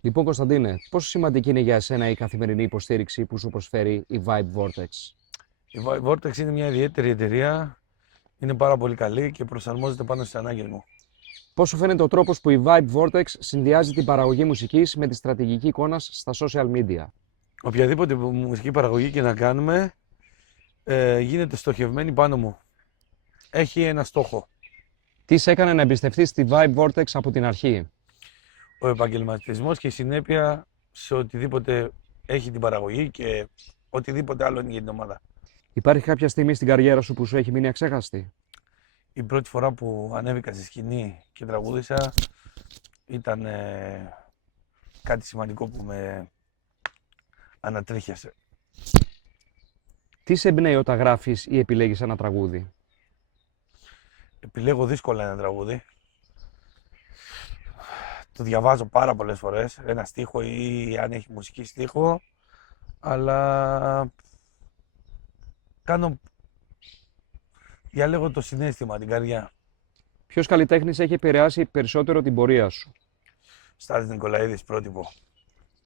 Λοιπόν, Κωνσταντίνε, πόσο σημαντική είναι για εσένα η καθημερινή υποστήριξη που σου προσφέρει η Vibe Vortex? Η Vortex είναι μια ιδιαίτερη εταιρεία, είναι πάρα πολύ καλή και προσαρμόζεται πάνω στις ανάγκες μου. Πώς σου φαίνεται ο τρόπος που η Vibe Vortex συνδυάζει την παραγωγή μουσικής με τη στρατηγική εικόνα στα social media? Οποιαδήποτε μουσική παραγωγή και να κάνουμε, γίνεται στοχευμένη πάνω μου. Έχει ένα στόχο. Τι σε έκανε να εμπιστευτείς τη Vibe Vortex από την αρχή? Ο επαγγελματισμός και η συνέπεια σε οτιδήποτε έχει την παραγωγή και οτιδήποτε άλλο είναι για την ομάδα. Υπάρχει κάποια στιγμή στην καριέρα σου που σου έχει μείνει αξέχαστη? Η πρώτη φορά που ανέβηκα στη σκηνή και τραγούδισα ήταν κάτι σημαντικό που με ανατρίχιασε. Τι σε εμπνέει όταν γράφεις ή επιλέγεις ένα τραγούδι? Επιλέγω δύσκολα ένα τραγούδι. Το διαβάζω πάρα πολλές φορές, ένα στίχο ή αν έχει μουσική στίχο, αλλά διαλέγω το συναίσθημα, την καρδιά. Ποιος καλλιτέχνης έχει επηρεάσει περισσότερο την πορεία σου? Στάθης Νικολαίδης, πρότυπο.